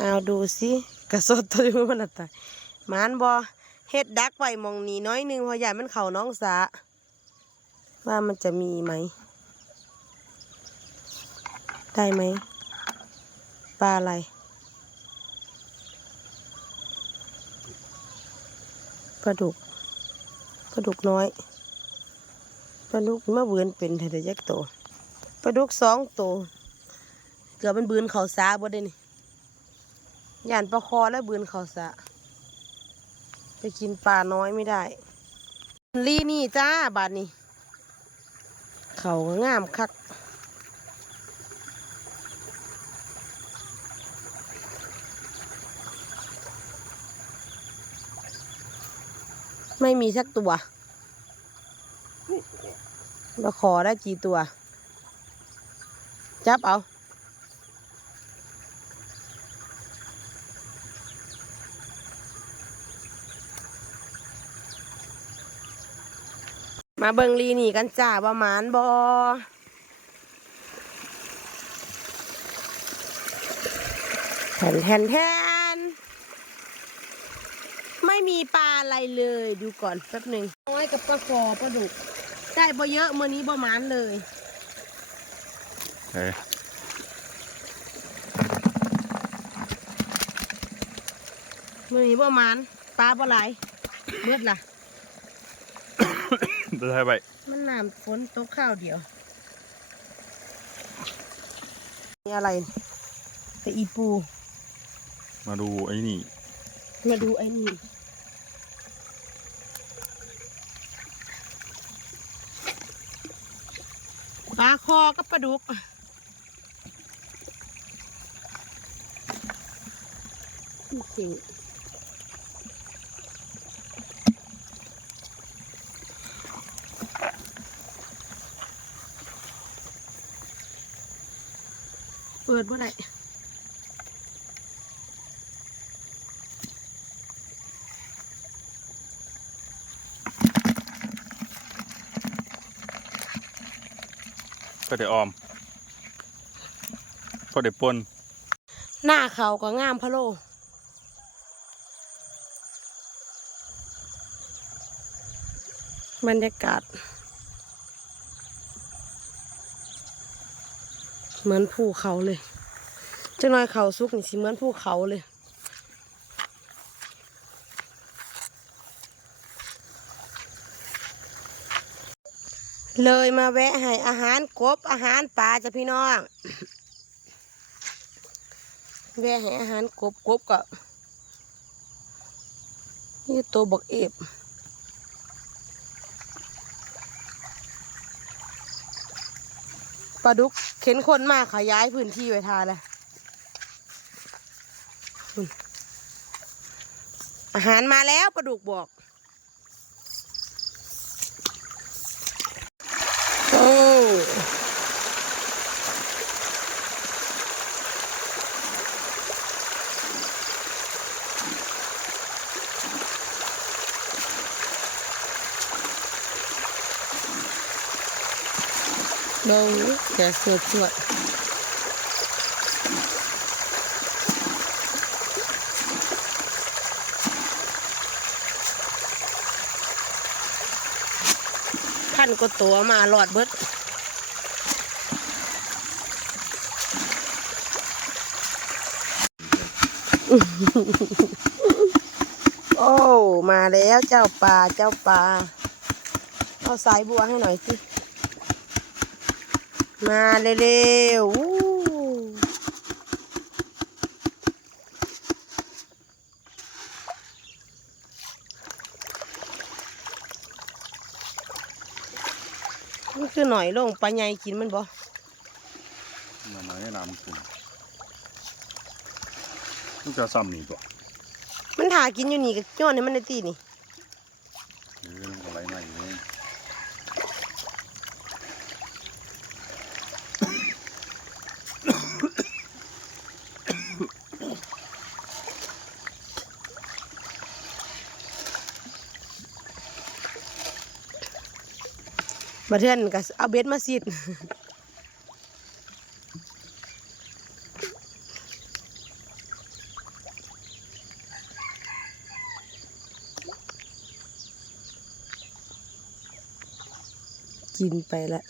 เอาดูสิกระสดตัวอยู่มันน่ะตายมานบอเฮ็ดดักไว้มองนี้น้อยหนึงพอใหญ่มันเข่าน้องสาว่ามันจะมีไหม ได้ไหมปลาอะไรปลาดุกปลาดุกน้อยปลาดุกเมาเบือนเป็นแต่ยักโตปลาดุกสองโตวเกือบมันบืนเขาสาบ่ได้นี่ ย่านปลาคอแล้วบืนเขาสาไปกินปลาน้อยไม่ได้ลีนี่จ้าบาดนี้ เขาก็งามคักไม่มีสักตัวมาขอได้กี่ตัว จับเอา มาเบิงลีนี่กันจ้าประมาณบอแทนแทนแทนไม่มีปลาอะไรเลยดูก่อนแป๊บหนึ่งน้อยกับปลาคอปลาดุกได้บ่เยอะมื่อนี้ประมาณเลยเอ้ยมื่อนี้ประมาณปลาปลาไหลายเมื่อล่ะ จะใช่ไปมันน้ำฝนตกข้าวเดียว นี่อะไรแต่อีปู มาดูไอ้นี่มาดูไอ้นี่ปลาคอกับปลาดุกจริง เปิดเมื่อไหร่ก็เดี๋ยวออม ก็เดี๋ยวปนหน้าเขาก็งามพะโลบรรยากาศ เหมือนภูเขาเลยจังน้อยเขาสุกนี่สิเหมือนภูเขาเลยเลยมาแวะให้อาหารกบอาหารปลาจ้ะพี่น้องแวะให้อาหารกบกบก็นี่ตัวบักเอฟ ลาดุกเข็นคนมากขยายพื้นที่ไว้ทานเลยอืมอาหารมาแล้วปลาดุกบอก โอ้ ลงแกะสวดสวดท่านก็ตัวมาหลอดเบิดโอ้ มาแล้วเจ้าปลาเจ้าปลาเอาสายบัวให้หน่อยสิ มาเร็วๆอู้มันคือหน่อยลงปลาใหญ่กินมันบ่มามาแนะนำคุณมันจะซ้ำนี่ตัวมันถากินอยู่นี่กับย้อนให้มันได้ตีนี่ มาเทือนก็เอาเบ็ดมาสิดกินไปละว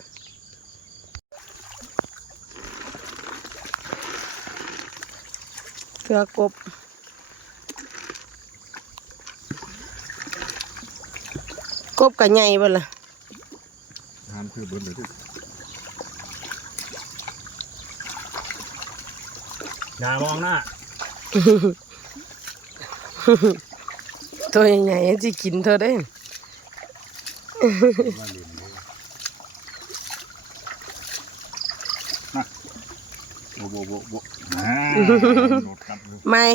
เพื่อกบกบกับไงบ่ล่ะ คือเบิร์ดเลยทุกอย่ามองหน้าตัวใหญ่ๆจะกินเธอได้โบโบโบโบอ่าโดดกัดเลยไม่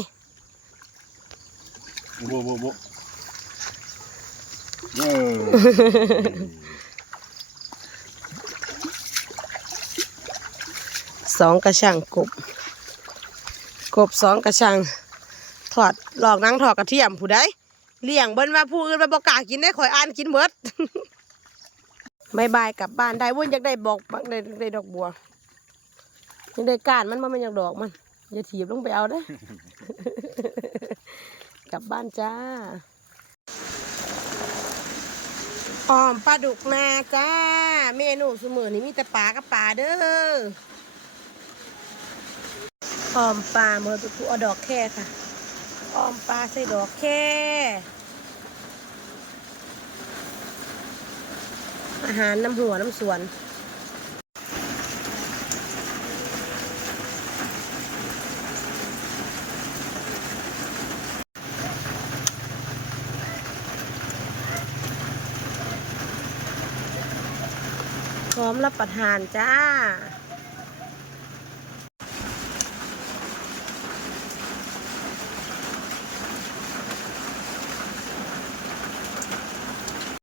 โบโบโบเออ สองกระชังกบ กบสองกระชัง ถอดหลอกนังถอดกระเทียมผู้ใดเลี้ยงเบิ้นมาผู้อื่นมาบอกกากินได้ข่อยอ่านกินเบิดบายบายกลับบ้านได้วุ่นอยากได้บอกได้ได้ดอกบัวยากได้ก้านมันมันมันอยากดอกมัน อย่าถีบลงไปเอาเด้กลับบ้านจ้าอ้อมปลาดุกนาจ้า เมนูสมือนี่มีแต่ปลากับปลาเด้อ ออมปลาเมื่อตุกเอาดอกแค่ค่ะออมปลาใส่ดอกแค่อาหารน้ำหัวน้ำสวนพร้อมรับประทานจ้า